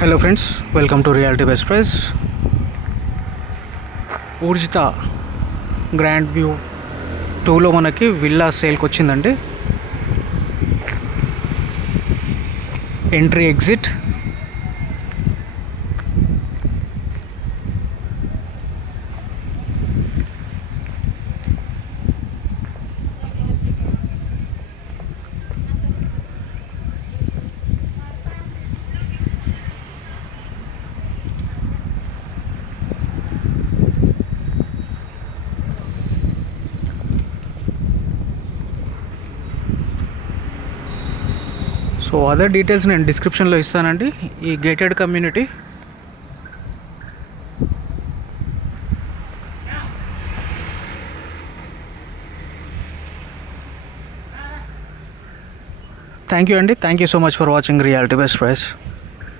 Hello friends, welcome to reality best price. Urjitha grand view 2లో మనకి విల్లా సేల్కి వచ్చిందండి. Entry exit. So other details నేను డిస్క్రిప్షన్లో ఇస్తానండి. ఈ గేటెడ్ కమ్యూనిటీ థ్యాంక్ యూ అండి. Thank you so much for watching reality best price.